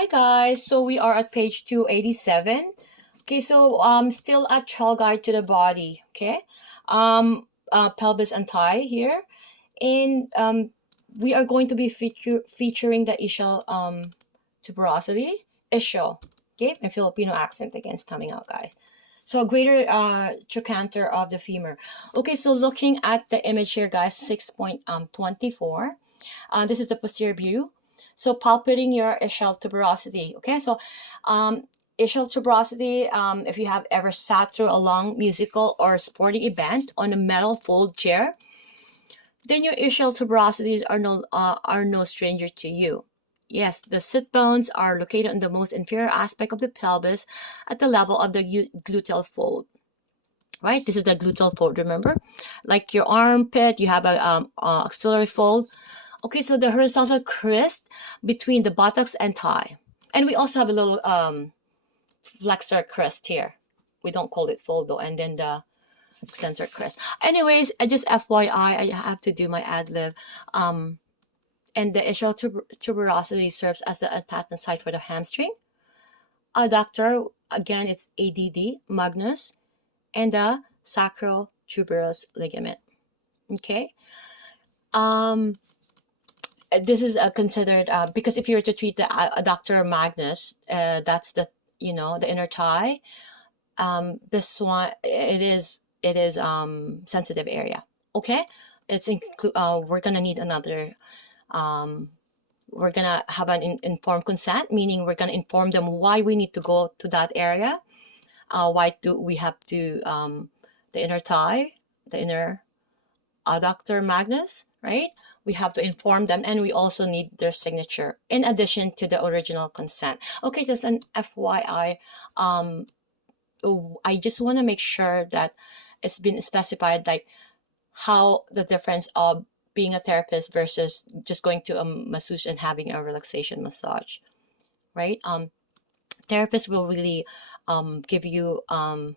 Hi guys, so we are at page 287. Okay, so still at trail guide to the body. Okay, pelvis and thigh here, and we are going to be featuring the ischial tuberosity. Ischial. Okay, my Filipino accent again is coming out, guys. So greater trochanter of the femur. Okay, so looking at the image here, guys, 6.24. This is the posterior view. So palpating your ischial tuberosity. Okay, so ischial tuberosity, if you have ever sat through a long musical or sporting event on a metal fold chair, then your ischial tuberosities are no stranger to you. Yes, the sit bones are located in the most inferior aspect of the pelvis at the level of the gluteal fold. Right, this is the gluteal fold. Remember, like your armpit, you have a axillary fold. Okay, so the horizontal crest between the buttocks and thigh. And we also have a little flexor crest here. We don't call it fold though. And then the extensor crest. Anyways, just FYI, I have to do my ad lib. And the ischial tuberosity serves as the attachment site for the hamstring. Adductor, again, it's ADD, magnus, and the sacral tuberous ligament. Okay. This is considered because if you were to treat the adductor magnus, that's the the inner thigh. This one it is sensitive area. Okay, we're gonna need another. We're gonna have an informed consent, meaning we're gonna inform them why we need to go to that area. Why do we have to the inner thigh, the inner adductor magnus, right? We have to inform them, and we also need their signature in addition to the original consent. Okay, just an FYI. I just want to make sure that it's been specified, like how the difference of being a therapist versus just going to a masseuse and having a relaxation massage, right? Therapists will really give you the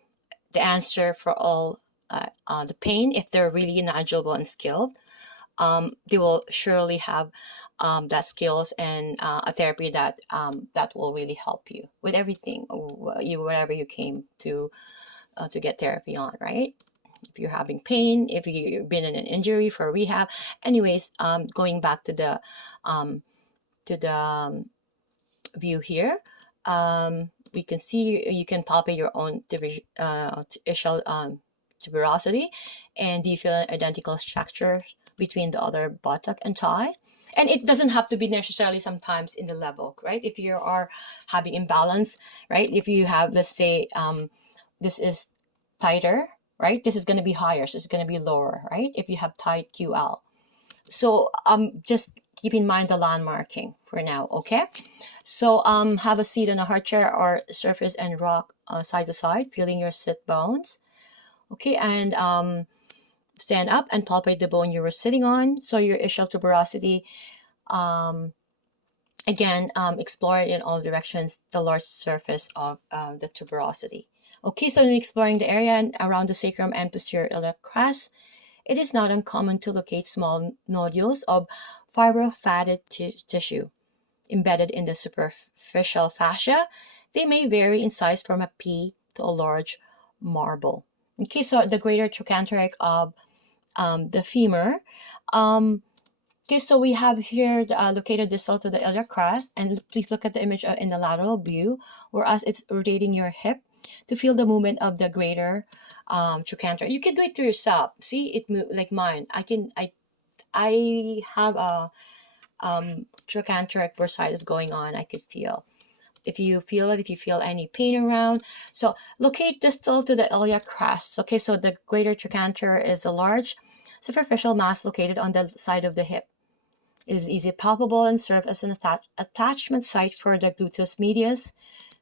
answer for all the pain if they're really knowledgeable and skilled. They will surely have that skills and a therapy that that will really help you with everything, whatever you came to get therapy on, right? If you're having pain, if you've been in an injury for rehab. Anyways, going back to the view here, we can see you can palpate your own ischial tuberosity, and do you feel an identical structure between the other buttock and thigh? And it doesn't have to be necessarily sometimes in the level, right? If you are having imbalance, right? If you have, let's say, this is tighter, right? This is going to be higher, so it's going to be lower, right? If you have tight QL. So just keep in mind the landmarking for now, okay? So have a seat on a hard chair or surface and rock side to side, feeling your sit bones. Okay, and stand up and palpate the bone you were sitting on. So your ischial tuberosity, again, explore it in all directions, the large surface of the tuberosity. Okay, so in exploring the area around the sacrum and posterior iliac crest, it is not uncommon to locate small nodules of fibrofatted tissue embedded in the superficial fascia. They may vary in size from a pea to a large marble. Okay, so the greater trochanteric of the femur. Okay, so we have here located distal to the iliac crest, and please look at the image in the lateral view, whereas it's rotating your hip to feel the movement of the greater trochanter. You can do it to yourself. See, it move like mine. I have a trochanteric bursitis going on. I could feel. If you feel it, if you feel any pain around, so locate distal to the iliac crest. Okay, so the greater trochanter is a large superficial mass located on the side of the hip. It is easily palpable and serves as an attachment site for the gluteus medius,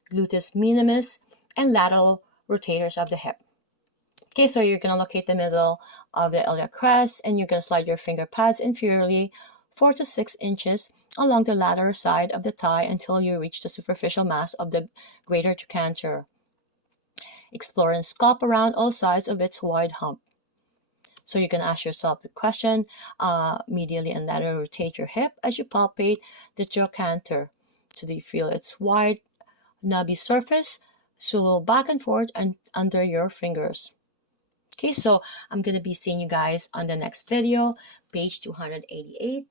gluteus minimus, and lateral rotators of the hip. Okay, so you're going to locate the middle of the iliac crest, and you're going to slide your finger pads inferiorly 4 to 6 inches along the lateral side of the thigh until you reach the superficial mass of the greater trochanter. Explore and sculpt around all sides of its wide hump. So you can ask yourself the question, medially and laterally rotate your hip as you palpate the trochanter. So do you feel its wide, knobby surface swivel back and forth and under your fingers. Okay, so I'm gonna be seeing you guys on the next video, page 288.